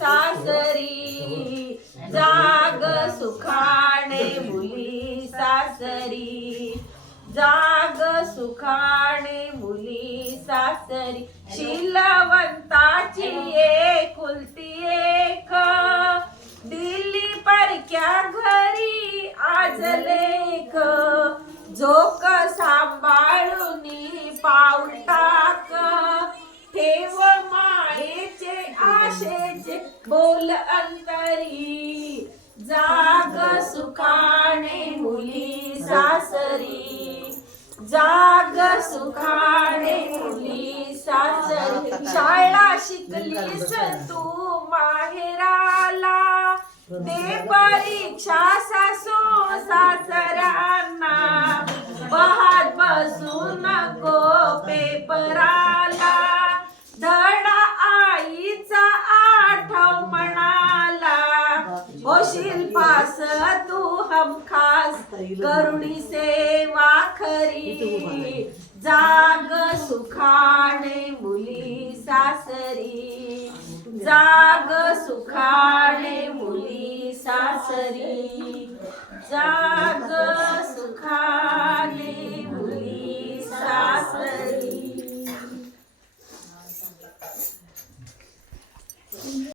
सासरी, जाग सुखाने मुली सासरी, जाग सुखाने मुली सासरी, शीलवंताची एकुलती एक, दिली परक्या घरी आज लेक, झोक सांभाळूनी पाऊल टाक, ठेव मायेचे आशेचे बोल अंतरी, जाग सुखाने मुली सासरी, जाग सुखाने मुली सासरी, शाळा शिकलीस तू माहेराला, दे परीक्षा सासू सासऱ्यांना, बहात बसू नको पेपराला, धडा आईचा आठव म्हणाला, होशील पास तू हमखास करुणी सेवा खरी, जाग सुखाने मुली सासरी, जाग सुखाने मुली सासरी, जाग